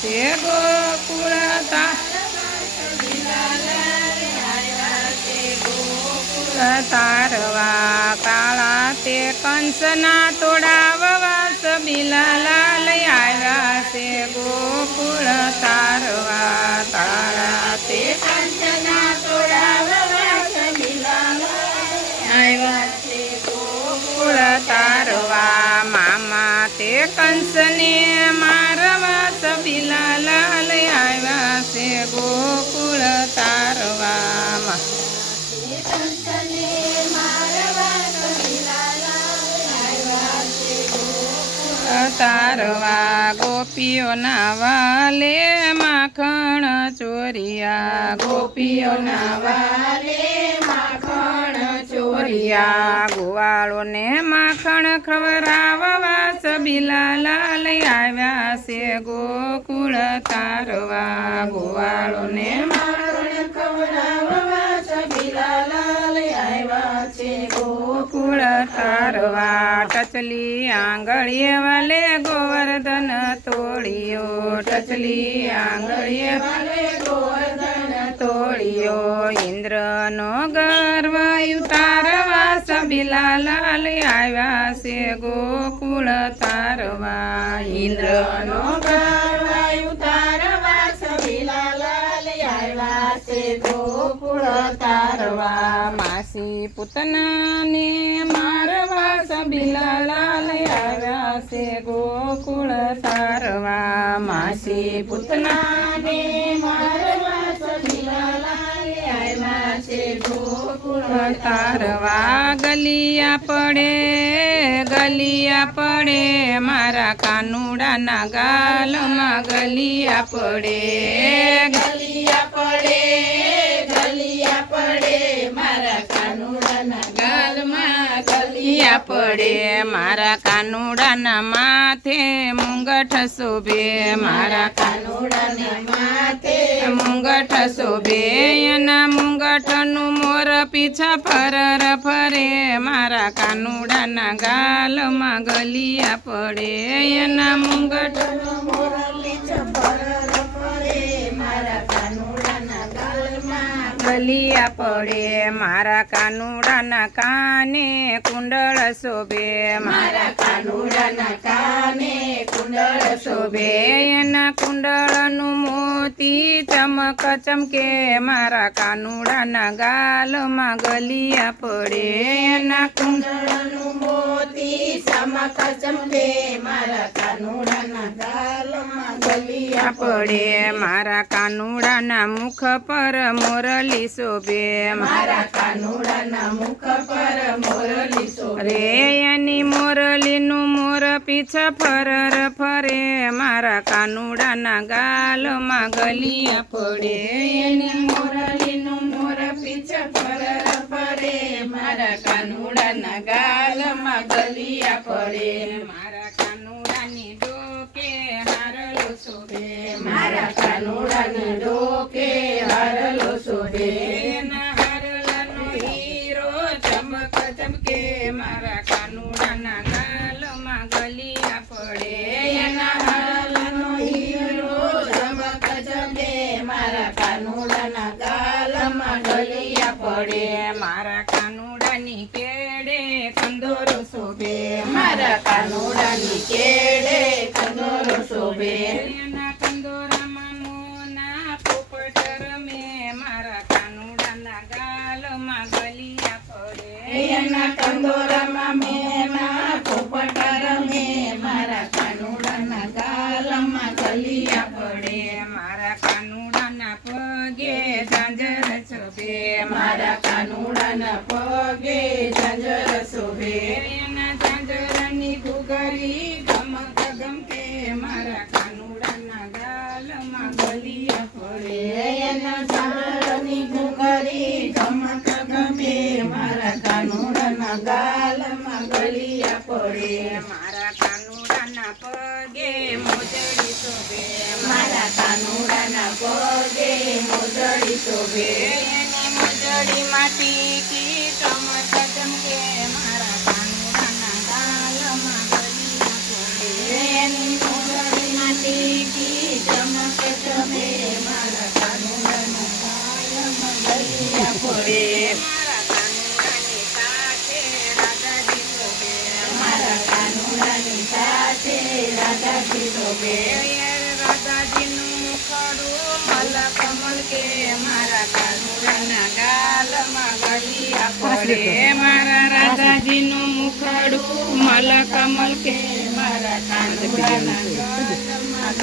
છે ગોકુળ તારવા કાળા તે કંસના તોડાવવા સબીલાલા લઈ આવ્યા છે ગોકુળ તારવા તારા તે કંસના તોડાવવા સબીલાલા આવ્યા છે ગોકુળ તારવા મામા તે કંસને મારવા સબીલાલા લઈ આવ્યા છે ગોકુળ તારવા તારવા ગોપીઓના વાલે માખણ ચોરિયા ગોપીઓના વાલે માખણ ચોરિયા ગોવાળોને માખણ ખવરાવવા સબીલાલા લઈ આવ્યા છે ગોકુળ તારવા ગોવાળોને માખણ ખવરાવવા સબીલાલા લઈ આવ્યા છે ગોકુળ તારવા ટચલી આંગળીએ વાલે ગોવર્ધન તોળિયો ટચલી આંગળીએ વાલે ગોવર્ધન તોળિયો ઇન્દ્રનો ગર્વ ઉતારવા સબીલાલા લઈ આવ્યા છે ગોકુળ તારવા ઇન્દ્રનો ગર્વ ઉતારવા સબીલાલા લઈ આવ્યા છે ગોકુળ તારવા માસી પૂતનાને મારવા સબીલાલા લઈ આવ્યા છે ગોકુળ તારવા માસી પૂતનાને મારવા સબીલાલા લઈ આવ્યા છે ગોકુળ તારવા ગલિયા પડે મારા કાનુડાના ગાલમાં ગલિયા પડે મારા કાનુડાના ગાલમાં ગલિયા પડે મારા કાનુડાના માથે મુંગઠ શોભે મારા કાનુડાના માથે મુંગઠ શોભે એના મુંગઠનું મોર પીછા ફરે મારા કાનુડાના ગાલમાં ગલિયા પડે એના મુંગઠનું મોર પીછા ફરે મારા કાનુડાના ગાલમાં ગલિયા પડે મારા કાનુડાના કાને કુંડળ શોભે મારા કાનુડાના કાને કુંડળ શોભે એના કુંડળનું મોતી ચમક ચમકે મારા કાનુડાના ગાલમાં ગલિયા પડે એના કુંડળનું મોતી ચમક ચમકે મારા કાનુડાના ગાલમાં ગલિયા પડે મારા કાનુડાના મુખ પર મોરલી શોભે મારા કાનુડાના મુખ પર મોરલી શોભે રે એની મોરલીનું મોર પીછા ફરે મારા કાનુડાના ગાલમાં ગલિયા પડે એની મોરલીનું મોર પીછા ફરે મારા કાનુડાના ગાલમાં ગલિયા પડે મારા કાનુડાની ડોકે હારલો શોભે મારા કાનુડાની ડોકે હારલો શોભે એના હારલાનો હીરો ચમક ચમકે મારા કાનુડાના ગાલમાં ગલિયા પડે એના હારલાનો હીરો ચમક ચમકે મારા કાનુડાના ગાલમાં ગલિયા પડે મારા કાનુડાની કેડે કંદોરો શોભે મારા કાનુડાની કેડે કંદોરો શોભે એના કંદોરામાં મોના પોપટ રમે મારા કાનુડાના ગાલમાં ગલિયા પડે એના કંદોરામાં મોના પોપટ રમે મારા કાનુડાના ગાલમાં ગલિયા પડે મારા કાનુડાના પગે ઝાંઝર શોભે મારા કાનુડાના પગે ઝાંઝર શોભે એના ઝાંઝરની ઘૂઘરી ગમક ગમકે મારા કાનુડાના ગાલમાં ગલિયા પડે એના ઝાંઝરની ઘૂઘરી ગમક ગમે મારા કાનુડાના ગાલમાં ગલિયા પડે મારા કાનુડાના પગે મોજડી શોભે મારા કાનુડાના પગે મોજડી શોભે એની મોજડીમાં ટીકી ચમક ચમકે મારા કાનુડાના ગાલમાં ગલિયા પડે એની મોજડીમાં ટીકી ચમક પડે મારા કાનુડાની સાથે રાધાજી શોભે મારા કાનુડાની સાથે રાધાજી શોભે રાધાજીનું મુખડું મલકમલ કે મારા કાનુડાના ગાલમાં ગળિયા પડે મારા રાધાજીનું મુખડું મલકમલ કે મારા કાનુડાના ગાલમાં